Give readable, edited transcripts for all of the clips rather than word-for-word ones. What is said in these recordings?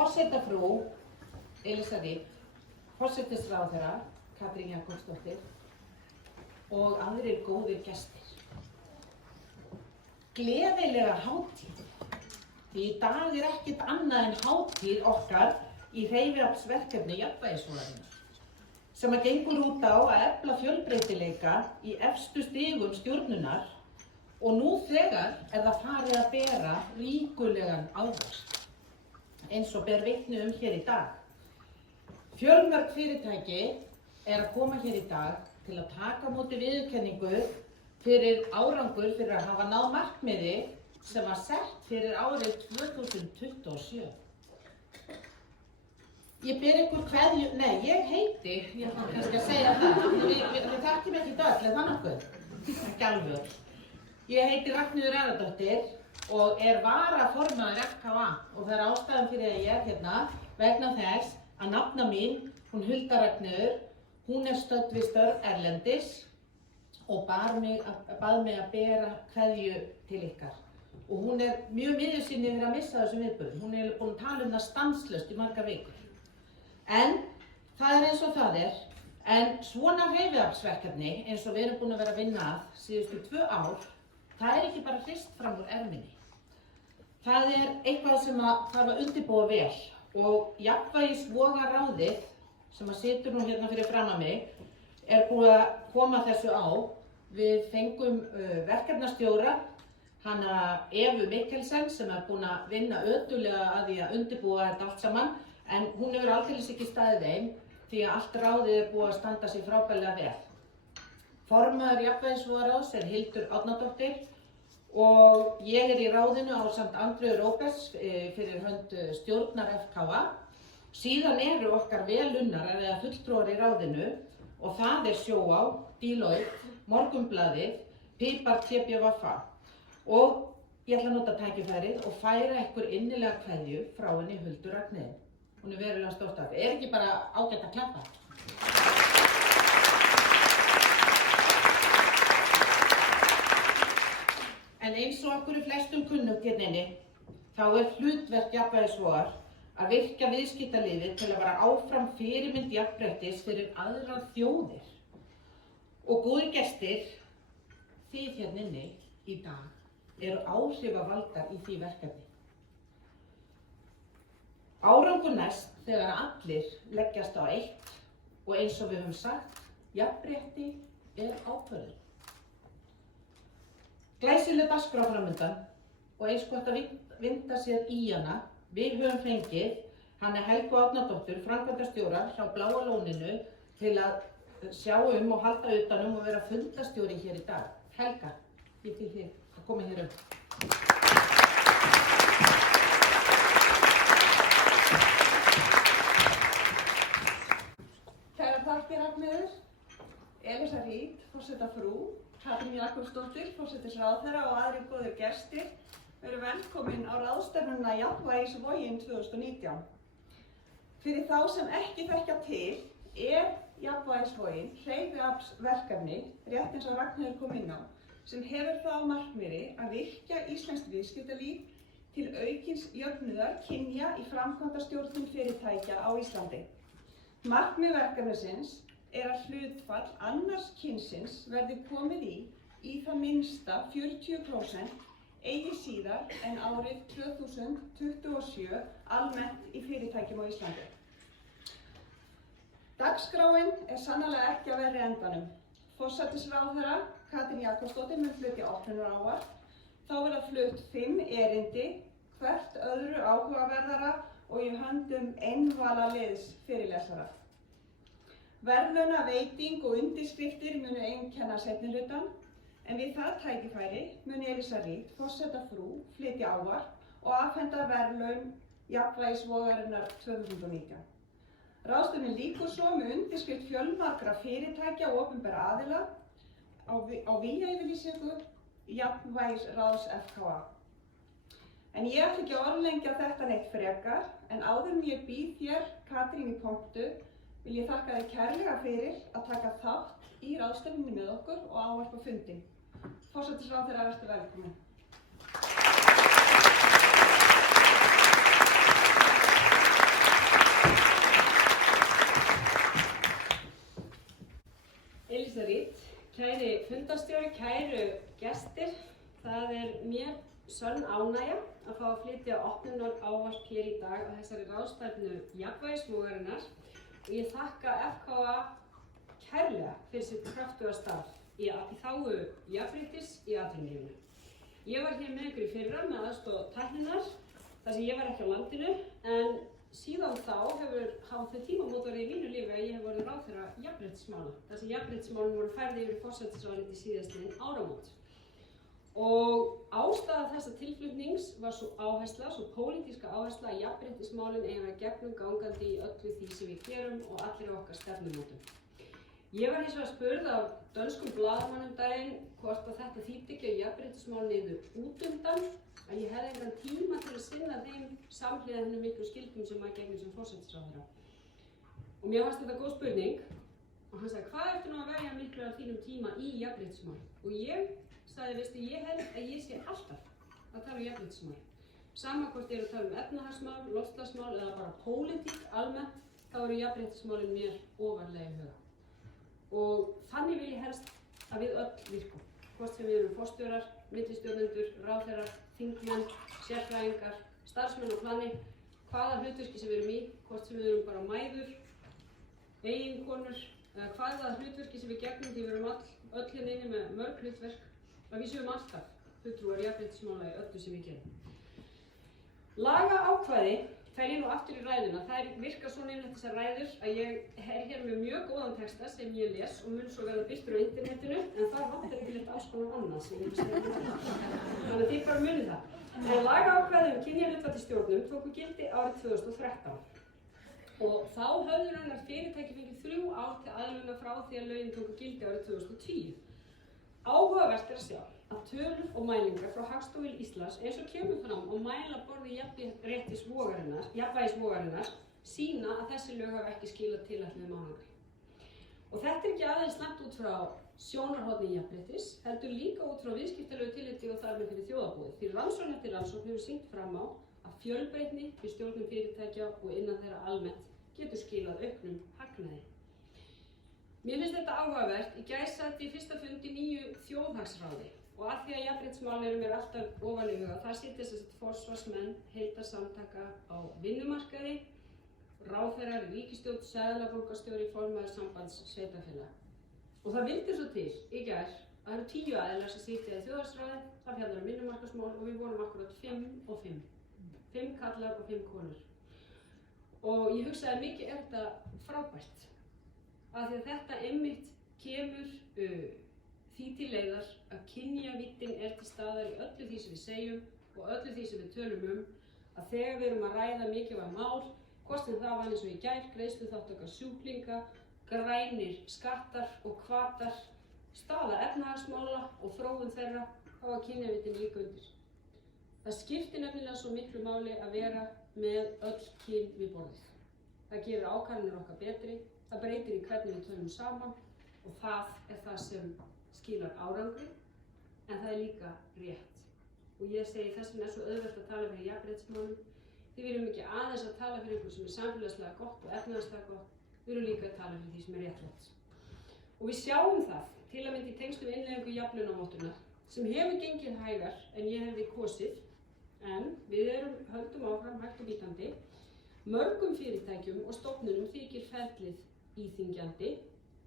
Forsetafrú Elísa Reid, forsætisráðherra Katrín Jakobsdóttir og aðrir góðir gestir. Gleðilega hátíð. Því í dag ekkert annað en hátíð okkar í hreyfiaflsverkefni jafnvægisvogarinnar, sem gengur út á að efla fjölbreytileika í efstu stigum stjórnunar og nú þegar það farið að bera ríkulegan ávöxt, eins og ber vitni hér í dag. Fjölmörg fyrirtæki að koma hér í dag til að taka á móti viðurkenningu fyrir árangur fyrir að hafa náð markmiði sem var sett fyrir árið 2027. Ég ber ykkur kveðju, ég heiti, ég ætla kannski að segja það, við þekkjum ekki öll, það nokkuð? Ekki alveg. Ég heiti Ragnheiður Aradóttir og varaformaður FKA og það ástæðan fyrir að ég hérna vegna þess að nafna mín, hún Hulda Ragnheiður, hún stödd við störf erlendis og bað mig að bera kveðju til ykkar. Og hún mjög miður sín yfir að missa þessum viðburðum. Hún búin að tala það stanslaust í margar vikur. En það eins og það en svona hreyfiaflsverkefni eins og við erum búin að vera að vinna að síðustu 2 ár, það ekki bara hrist fram úr erminni. Það eitthvað sem þarf að undirbúa vel og jafnvægisvogaráðið sem situr nú hérna fyrir framan mig búið að koma þessu á. Við fengum verkefnastjóra, hana Evu Mikkelsen, sem búin að vinna ötullega að því að undirbúa þetta allt saman, en hún hefur aldeilis ekki staðið þeim því að allt ráðið búið að standa sig frábærlega vel. Formaður jafnvægisvogaráðs Hildur Árnadóttir og ég í ráðinu ásamt Andreu Róbers fyrir hönd stjórnar FKA. Síðan okkar velunnarar eða fulltrúar í ráðinu og það Sjóvá, Deloitte, Morgunblaðið, Pipar TBVA og ég ætla að nota tækifærið og færa ykkur innilega kveðju frá henni Huldu Ragnheiður. Hún verulega stórt af. Ekki bara ágætt að klappa? En eins og okkur flestum kunnugt hérna þá hlutverk jafnvægisvogar að virkja viðskiptalífið til að vera áfram fyrirmynd jafnréttis fyrir aðrar þjóðir. Og góðir gestir, þið hérna inni í dag áhrifavaldar í því verkefni. Árangur næst þegar allir leggjast á eitt og eins og við höfum sagt, jafnrétti ákvörðun. Glæsileg dagskrá framundan og eins gott að vinda sér í hana. Við höfum fengið hana Helgu Árnadóttur, framkvæmdastjóra hjá Bláa lóninu til að sjá og halda utan og vera fundastjóri hér í dag. Helga, ég bið þig að koma hér upp. Kærar þakkir Ragnheiður, Elísa Reid, forsetafrú, Katrín Jakobsdóttir, forsætisráðherra og aðrir góðir gestir. Verið velkomin á ráðstefnuna Jafnvægisvogin 2019. Fyrir þá sem ekki þekkja til Jafnvægisvogin hreyfiaflsverkefni, rétt eins og Ragnheiður kom inn á, sem hefur það á markmiði að virkja íslenskt viðskiptalíf til aukins jöfnuðar kynja í framkvæmdastjórnun fyrirtækja á Íslandi. Markmið verkefnisins að hlutfall annars kynsins verði komið í það minnsta 40% eigi síðar en árið 2027 almennt í fyrirtækjum á Íslandi. Dagskráin sannarlega ekki að verri endanum. Forsætisráðherra Katrín Jakobsdóttir mun flytja opnunarávarp. Þá verða flutt 5 erindi, hvert öðru áhugaverðara og í höndum einvala liðs fyrirlesara. Verðlauna veiting og undirskriftir munu einkenna seinni hlutann, en við það tækifæri mun Elísa Reid, forsetafrú, flytja ávarp og afhenda verðlaun Jafnvægisvogarinnar 2019. Ráðstefnan lýkur svo með undirskrift fjölmargra fyrirtækja og opinberra aðila á viljayfirlýsingu Jafnvægisráðs FKA. En ég ætla ekki að orðlengja þetta neitt frekar, en áður en ég býð þér, Katrín, í pontu, vil ég þakka þér kærlega fyrir að taka þátt í ráðstefnunni með okkur og ávarpa fundinn. Forsætisráðherra, vertu velkomin. Kæri fundarstjóri, kæru gestir, það mér sönn ánægja að fá að flytja opnunarávarp hér í dag á þessari ráðstefnu Jafnvægisvogarinnar og ég þakka FKA kærlega fyrir sitt kröftuga starf í þágu jafnréttis í atvinnulífinu. Ég var hér með ykkur í fyrra með aðstoð tækninnar þar sem ég var ekki á landinu en síðan þá hafa þau tímamót orðið í mínu lífi að ég hef orðið ráðherra jafnréttismála þar sem jafnréttismálin voru færð yfir í forsætisráðuneytið síðastliðin áramót. Og ástæða þessa tilflutnings var svo pólitíska áhersla að jafnréttismálin eiga að vera gegnumgangandi í öllu því sem við gerum og allir okkar stefnumótum. Ég var hins vegar spurð af dönskum blaðamönnum daginn hvort að þetta þýddi ekki að jafnréttismálin yrðu útundan, að ég hefði engan tíma til að sinna þeim samhliða hinum miklu skyldum sem maður gegnir sem forsætisráðherra. Og mér fannst þetta góð spurning og hann sagði, hvað ertu nú að verja miklu af þínum tíma í jafnréttismál? Og ég sagði, veistu, ég held að ég sé alltaf að tala jafnréttismál. Sama hvort ég að tala efnahagsmál, loftslagsmál eða bara pólitík almennt, þá eru jafnréttismálin mér ofarlega í huga. Og þannig vil ég helst að við öll virkum, hvort sem við erum forstjórar, millistjórnendur, ráðherrar, þingmenn, sérfræðingar, starfsmenn á plani, hvaða hlutverki sem við erum í, hvort sem við erum bara mæður, eiginkonur, eða hvaða hlutverki sem við gegnum því við erum öll hérna inni með mörg hlutverk, að við séum alltaf fulltrúar jafnréttismála í öllu sem við gerum. Lagaákvæði fer ég nú aftur í ræðuna. Það virkar svo nefnilegt þessar ræður að ég hér með mjög góðan texta sem ég les og mun svo verða birtur á internetinu en það vantar yfirleitt alls konar annað sem ég segja þannig að þið bara munið það. En lagaákvæði kynjahlutfall í stjórnum tóku gildi árið 2013 og þá höfðu raunar fyrirtæki fengið 3 ár til aðlögunar frá því að lögin tóku gildi árið 2010. Áhugavert að sjá að tölur og mælingar frá Hagstofu Íslands eins og kemur fram á mælaborði jafnvægisvogarinnar sýna að þessi lög hafa ekki skilað tilætluðum árangri. Og þetta ekki aðeins slæmt út frá sjónarhorni jafnréttis, heldur líka út frá viðskiptalegu tilliti og þar með fyrir þjóðarbúið. Því rannsókn eftir rannsókn hefur sýnt fram á að fjölbreytni í stjórnum fyrirtækja og innan þeirra almennt getur skilað auknum hagnaði. Mér finnst þetta áhugavert. Í gær sat ég fyrsta fund í nýju þjóðhagsráði og af því að jafnréttismál eru mér alltaf ofarlega í huga, þar sitja forsvarsmenn heildarsamtaka á vinnumarkaði, ráðherrar í ríkisstjórn, seðlabankastjóri, formaður sambands sveitarfélaga. Og það vildi svo til í gær að það eru 10 aðilar sem sitja í þjóðhagsráði, það fjallar vinnumarkaðsmál og við vorum akkurat 5 og 5. 5 kallar og 5 konur. Og ég hugsaði mikið þetta frábært, af því að þetta einmitt kemur því til leiðar að kynjavíddin til staðar í öllu því sem við segjum og öllu því sem við tölum að þegar við erum að ræða mikilvæg mál, hvort sem það var eins og í gær, greiðsluþátttaka sjúklinga, grænir skattar og hvatar, staða efnahagsmála og þróun þeirra, þá var kynjavíddin líka undir. Það skiptir nefnilega svo miklu máli að vera með öll kyn við borðið. Það gerir ákvarðanir okkar betri, það breytir í hvernig við tölum saman og það sem skilar árangri, en það líka rétt. Og ég segi þess vegna svo auðvelt að tala fyrir jafnréttismálum, því við erum ekki aðeins að tala fyrir einhver sem samfélagslega gott og efnahagslega gott, við erum líka að tala fyrir því sem réttlátt. Og við sjáum það, til að mynda í tengslum innleiðingu jafnlaunavottunar, sem hefur gengið hægar en ég hefði kosið, en við höldum áfram hægt og bítandi. Mörgum fyrirtækjum og stofnunum þykir ferlið íþyngjandi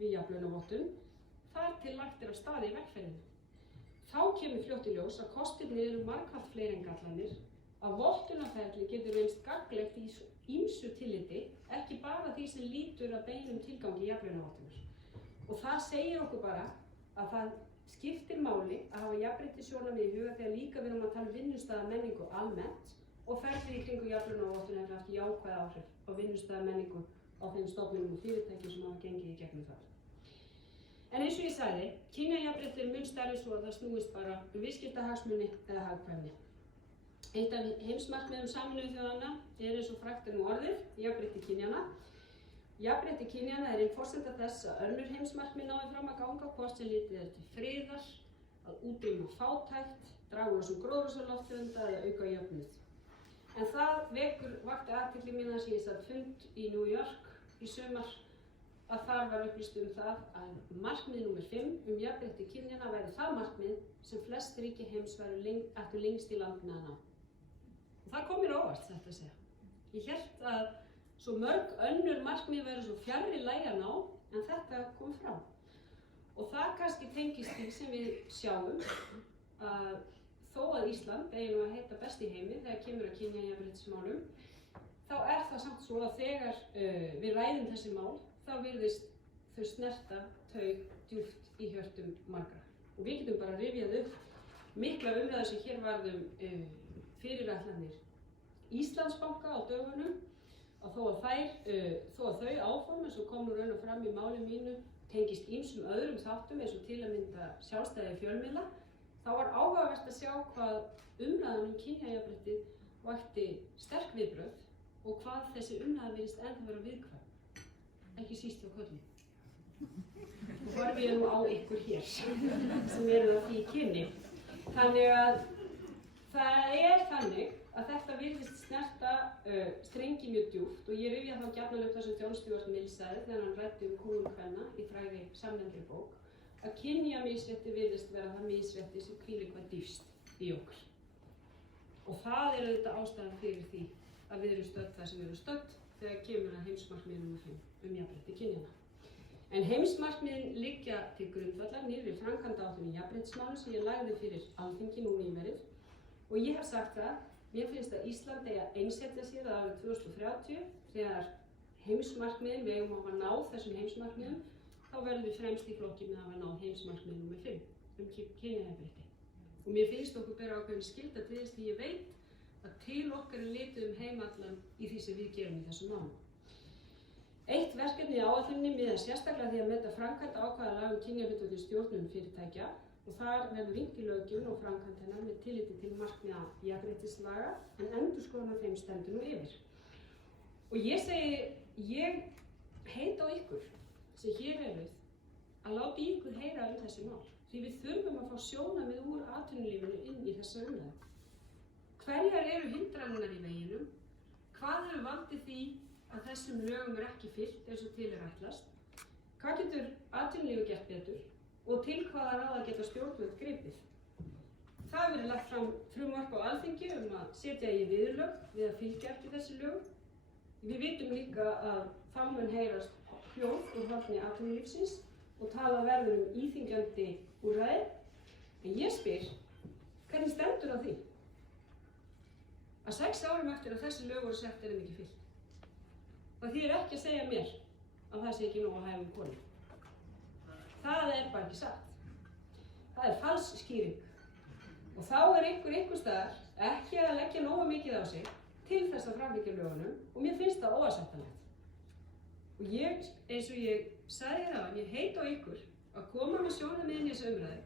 við jafnlaunavottun, þar til lagt af stað í vegferðinu. Þá kemur fljótt í ljós að kostirnir eru margfalt fleiri en gallarnir, að vottunarferli getur reynst gagnlegt í ýmsu tilliti, ekki bara því sem lýtur að beinum tilgangi jafnlaunavottunar. Og það segir okkur bara að það skiptir máli að hafa jafnréttissjónarmið í huga þegar líka við erum að tala vinnustaðamenningu almennt og ferlið í kringum jafnlaunavottun hefur haft jákvæð áhrif á vinnustaðamenningu á þeim stofnunum og fyrirtækjum sem hafa gengið í gegnum það. En eins og ég sagði, kynjajafnrétti mun stærri svo að það snúist bara viðskiptahagsmuni eða hagkvæmni. Eitt af heimsmarkmiðum Sameinuðu þjóðanna eins og frægt nú orðið, jafnrétti kynjanna. Jafnrétti kynjanna ein forsenda þess að önnur heimsmarkmið nái fram að ganga, hvort sem litið til friðar, að útrýma fátækt, draga úr losun gróðurhúsalofttegunda eða auka jöfnuð. En það vakti athygli mína sem ég sat fund í New York í sumar að þar var upplýst það að markmið nr. 5 jafnrétti kynjanna væri það markmið sem flest ríki heims ættu lengst í landinu að ná. Og það kom mér óvart þetta að segja. Ég hélt að svo mörg önnur markmið væri svo fjarri lagi að ná, en þetta kom fram. Og það kannski tengist því sem við sjáum að þó að Ísland eigi nú að heita best í heimi þegar kemur að kynjajafnréttismálum, þá það samt svo að þegar við ræðum þessi mál, þá virðist þau snerta taug djúpt í hjörtum margra. Og við getum bara rifjað upp mikla umræðu sem hér varðum fyrirætlanir Íslandsbanka á dögunum, að þó að þau áform, eins og kom nú raun og fram í máli mínu, tengist ýmsum öðrum þáttum eins og til að mynda sjálfstæði fjölmiðla, þá var áhugavert að sjá hvað umræðan kynjajafnréttið vakti sterk viðbrögð og hvað þessi umræða virðist ennþá vera viðkvæm, ekki síst hjá körlum. Og horfi ég nú á ykkur hér sem eru það því kyni. Þannig að það þannig að þetta virðist snerta strengi mjög djúpt og ég rifja þá gjarnan upp það sem John Stuart Mill sagði þegar hann ræddi kúgun kvenna í frægri samnefndri bók, að kynjamisrétti virðist vera það misrétti sem hvílir hvað dýpst í okkur. Og það auðvitað ástæðan fyrir því að við erum stödd það sem við erum stödd þegar kemur að heimsmarkmiðum jafnrétti kynjanna. En heimsmarkmiðin liggja til grundvallar nýrri framkvæmdaáætlun í jafnréttismálum sem ég lagði fyrir Alþingi nú nýverið. Og ég hef sagt það, mér finnst að Ísland eigi að einsetja sér að árið 2030 þegar heimsmarkmiðin, við eigum að hafa náð þessum heimsmarkmiðum, þá verðum við fremst í flokki með að hafa náð heimsmarkmið nr. 5 kynjajafnrétti. Og mér finnst okkur bera ákveðin skylda til þess því ég veit að til okkar litið heim allan í því sem við gerum í þessum málum. Eitt verkefni í áætluninni miðar sérstaklega því að meta framkvæmd ákvæða laga kynjahlutföll í stjórnum fyrirtækja og þar verður rýnt í löggjöfin og framkvæmd hennar með tilliti til markmiða jafnréttislaga en endurskoðun á þeim stendur nú yfir. Og ég segi, ég heit á ykkur sem hér eruð að láta í ykkur heyra þessi mál. Því við þurfum að fá sjónarmið úr atvinnulífinu inn í þessa umræðu. Hverjar eru hindranirnar í veginum? Hvað hefur valdið því að þessum lögum ekki fylgt eins og til ætlast? Hvað getur atvinnulífið gert betur? Og til hvaða ráða geta stjórnvöld gripið? Það hefur verið lagt fram frumvarp á Alþingi að setja í viðurlög við að fylgja eftir þessi lög. Við vitum líka að þá mun heyrast hljóð úr horni atvinnulífsins og tala verður íþyngjandi úrræði. En ég spyr, hvernig stendur á því? Að 6 árum eftir að þessi lög voru sett þeim ekki fylgt. Það þýðir ekki að segja mér að það sé ekki nóg að hæfa konu. Það bara ekki satt. Það fals skýring. Og þá einhver staðar ekki að leggja nógu mikið á sig til þess að framfylgja lögunum og mér finnst það óásættanlegt. Og ég, eins og ég sagði það, ég heit á ykkur að koma með sjónarmiðin í þessu umræðu.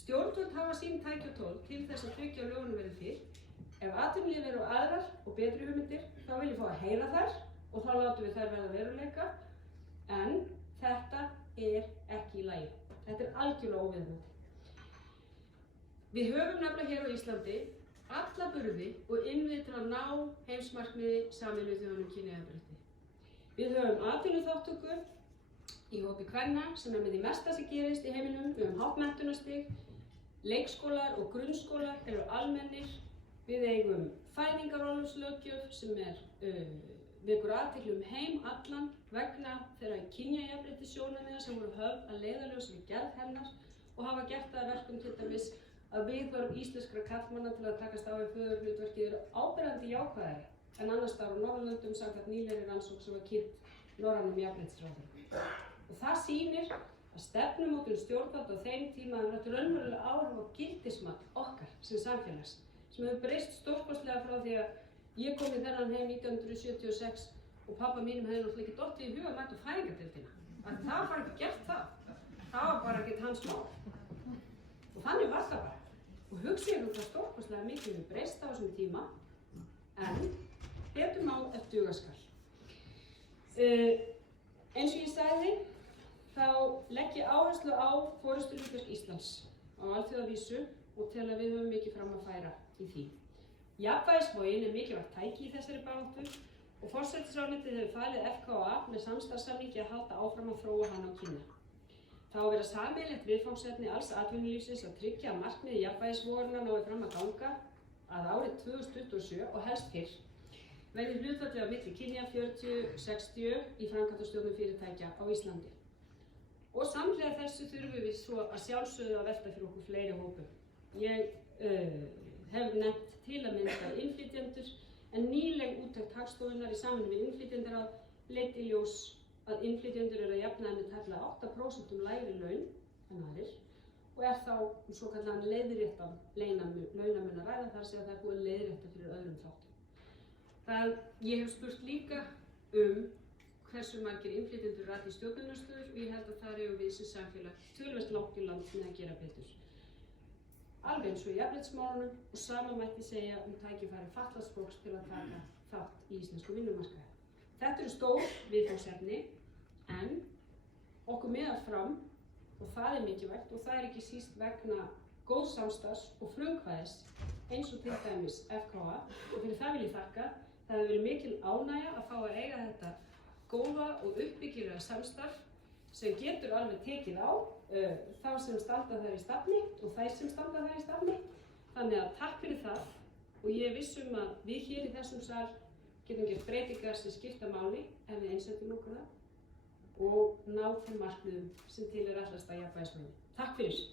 Stjórnvöld hafa sín tæki og tól til þess að tryggja að lögunum verði fylgt. Ef atvinnulífið eru aðrar og betri hugmyndir, þá vil ég fá að heyra þær og þá látum við þær verða veruleika. En þetta ekki í lagi. Þetta algjörlega óviðunandi. Við höfum nefnilega hér á Íslandi alla burði og innviði til að ná heimsmarkmiði Sameinuðu þjóðanna kynjajafnrétti. Við höfum atvinnuþátttöku í hópi kvenna sem með því mesta sem gerist í heiminum. Við höfum hátt menntunarstig, leikskólar og grunnskólar eru almennir. Við eigum fæðingarorlofslöggjöf sem vekur athygli heim allan vegna þeirra kynjajafnréttissjónarmiða sem voru höfð að leiðarljósi við gerð hennar og hafa gert það að verkum til dæmis að viðhorf íslenskra karlmanna til að takast á við föðurhlutverkið eru áberandi jákvæðari en annars staðar á Norðurlöndum samkvæmt nýlegri rannsókn sem var kynnt norrænum jafnréttisráðherrum. Og það sýnir að stefnumótun stjórnvalda á þeim tíma hefur haft raunverulega áhrif á gildismat okkar sem samfélags sem hefur breyst stórkostlega frá því að ég kom í þennan heim 1976 og pabba mínum hefði náttúrulega ekki dottið í huga að mæta fæðingardeildina. Það var ekki gert það. Það var bara ekkert hans mál. Og þannig var það bara. Og hugsið hvað stórkostlega mikið hefur breyst á þessum tíma, en betur má ef duga skal. Eins og ég sagði, þá legg ég áherslu á forystuhlutverk Íslands á alþjóðavísu og tel að við höfum mikið fram að færa í því. Jafnvægisvogin mikilvægt tæki í þessari baráttu og forsætisráðuneytið hefur falið FKA með samstarfssamningi að halda áfram að þróa hana og kynna. Það á að vera sameiginlegt viðfangsefni alls atvinnulífsins að tryggja að markmiði jafnvægisvorunar nái fram að ganga að árið 2027 og helst fyrr verði hlutfallið á milli kynja 40-60 í framkvæmdastjórnum fyrirtækja á Íslandi. Og samhliða þessu þurfum við svo að sjálfsögðu að velta fyrir okkur fleiri hópum. Ég hef nefnt til að mynda innflytjendur, en nýleg úttekt Hagstofunnar í samvinnu við innflytjendaráð leiddi í ljós að innflytjendur eru að jafnaði með tæplega 8% lægri laun en aðrir og er þá svokallaðan leiðréttan launamun að ræða, þar að segja að það er búið að leiðrétta fyrir öðrum þáttum. Ég hef spurt líka hversu margir innflytjendur rati í stjórnunarstöður og ég held að það eru við sem samfélag töluvert langt í land með að gera betur. Alveg eins og í jafnréttismálunum og sama mætti segja tækifæri fatlaðs fólks til að taka þátt í íslensku vinnumarkaði. Þetta eru stór viðfangsefni en okkur miðar fram og það er mikilvægt og það er ekki síst vegna góðs samstarfs og frumkvæðis eins og til dæmis FKA og fyrir það vil ég þakka. Það hefur verið mikil ánægja að fá að eiga þetta góða og uppbyggilega samstarf sem getur alveg tekið á þá sem standa þær í stafni og þær sem standa þær í stafni. Þannig að takk fyrir það og ég er viss að við hér í þessum sal getum gert breytingar sem skipta máli ef við einsetjum okkur það og ná þeim markmiðum sem til er ætlast að jafnvægisvoru. Takk fyrir.